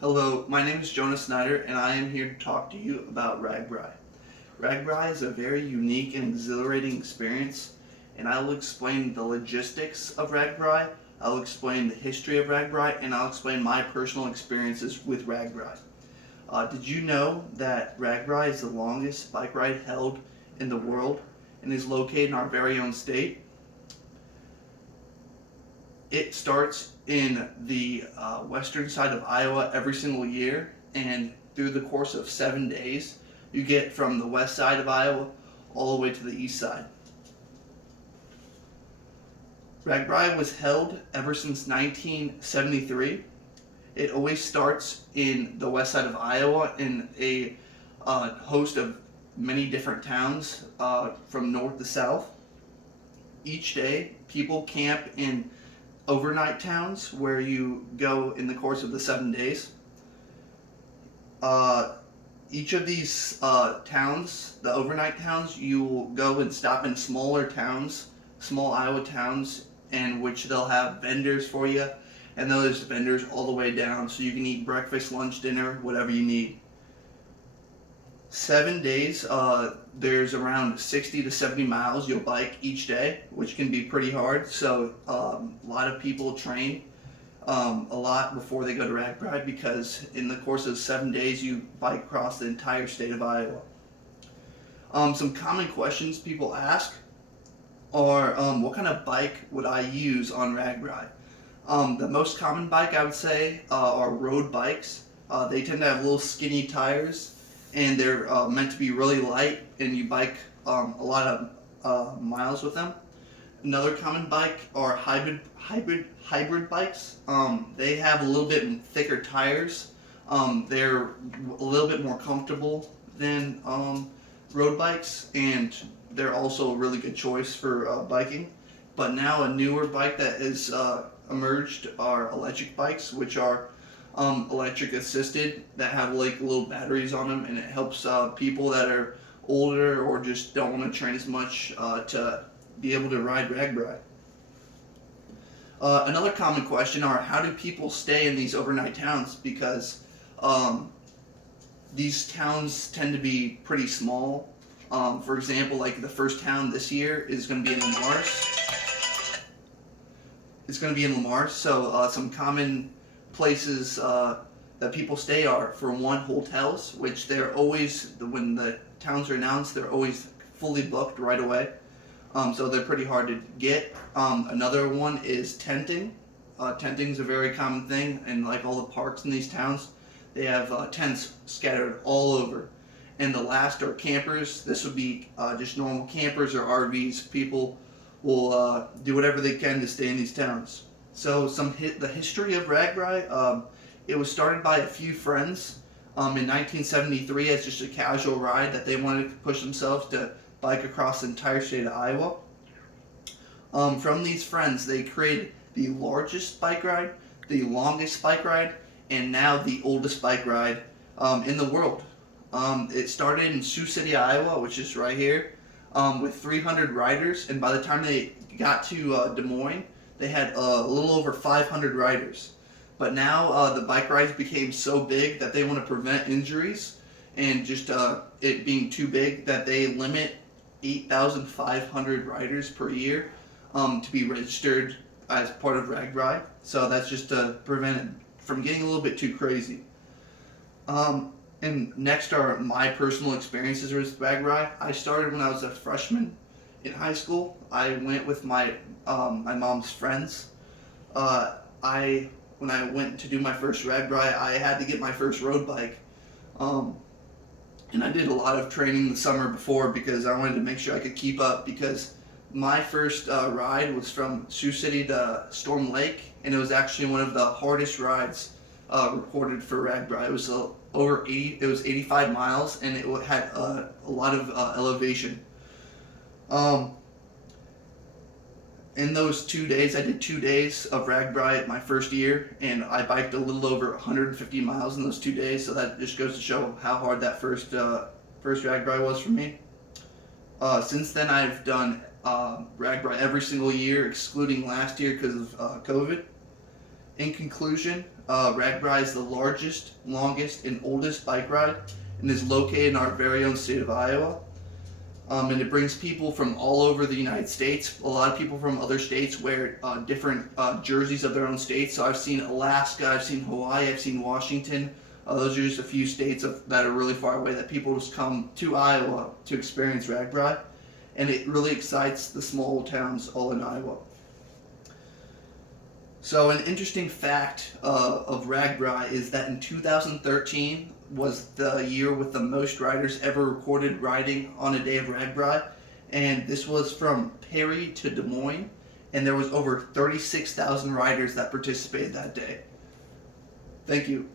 Hello, my name is Jonah Snyder, and I am here to talk to you about Ragbrai. Ragbrai is a very unique and exhilarating experience, and I will explain the logistics of Ragbrai, I'll explain the history of Ragbrai, and I'll explain my personal experiences with Ragbrai. Did you know that Ragbrai is the longest bike ride held in the world and is located in our very own state? It starts in the western side of Iowa every single year, and through the course of 7 days, you get from the west side of Iowa all the way to the east side. Ragbrai was held ever since 1973. It always starts in the west side of Iowa in a host of many different towns from north to south. Each day, people camp in overnight towns where you go in the course of the 7 days. Uh, each of these towns, the overnight towns, you will go and stop in smaller towns, small Iowa towns, in which they'll have vendors for you, and those vendors all the way down, so you can eat breakfast, lunch, dinner, whatever you need. 7 days, there's around 60 to 70 miles you'll bike each day, which can be pretty hard. So a lot of people train a lot before they go to Ragbrai because in the course of 7 days you bike across the entire state of Iowa. Some common questions people ask are what kind of bike would I use on Ragbrai? The most common bike I would say are road bikes. They tend to have little skinny tires, and they're meant to be really light, and you bike a lot of miles with them. Another common bike are hybrid bikes. They have a little bit thicker tires. They're a little bit more comfortable than road bikes, and they're also a really good choice for biking. But now a newer bike that has emerged are electric bikes, which are electric assisted that have like little batteries on them, and it helps people that are older or just don't want to train as much to be able to ride Ragbrai. Another common question are how do people stay in these overnight towns, because these towns tend to be pretty small. For example, like the first town this year is going to be in Lamars. It's going to be in Lamars, so some common places that people stay are, for one, hotels, which they're always, when the towns are announced, they're always fully booked right away. So they're pretty hard to get. Another one is tenting. Tenting is a very common thing, and like all the parks in these towns, they have tents scattered all over. And the last are campers. This would be just normal campers or RVs. People will do whatever they can to stay in these towns. So the history of Ragbrai. It was started by a few friends in 1973 as just a casual ride that they wanted to push themselves to bike across the entire state of Iowa. From these friends, they created the largest bike ride, the longest bike ride, and now the oldest bike ride in the world. It started in Sioux City, Iowa, which is right here, with 300 riders, and by the time they got to Des Moines, they had a little over 500 riders. But now the bike rides became so big that they want to prevent injuries, and just it being too big that they limit 8,500 riders per year to be registered as part of Ragbrai. So that's just to prevent it from getting a little bit too crazy. And next are my personal experiences with Ragbrai. I started when I was a freshman in high school. I went with my mom's friends. When I went to do my first Ragbrai, I had to get my first road bike. And I did a lot of training the summer before because I wanted to make sure I could keep up, because my first ride was from Sioux City to Storm Lake, and it was actually one of the hardest rides recorded for Ragbrai. It was it was 85 miles, and it had a lot of elevation. In those 2 days, I did 2 days of Ragbrai my first year, and I biked a little over 150 miles in those 2 days. So that just goes to show how hard that first Ragbrai was for me. Since then, I've done Ragbrai every single year, excluding last year because of COVID. In conclusion, Ragbrai is the largest, longest, and oldest bike ride and is located in our very own state of Iowa. And it brings people from all over the United States. A lot of people from other states wear different jerseys of their own states. So I've seen Alaska, I've seen Hawaii, I've seen Washington. Those are just a few states that are really far away that people just come to Iowa to experience Ragbrai. And it really excites the small towns all in Iowa. So an interesting fact of Ragbrai is that in 2013 was the year with the most riders ever recorded riding on a day of Ragbrai, and this was from Perry to Des Moines, and there was over 36,000 riders that participated that day. Thank you.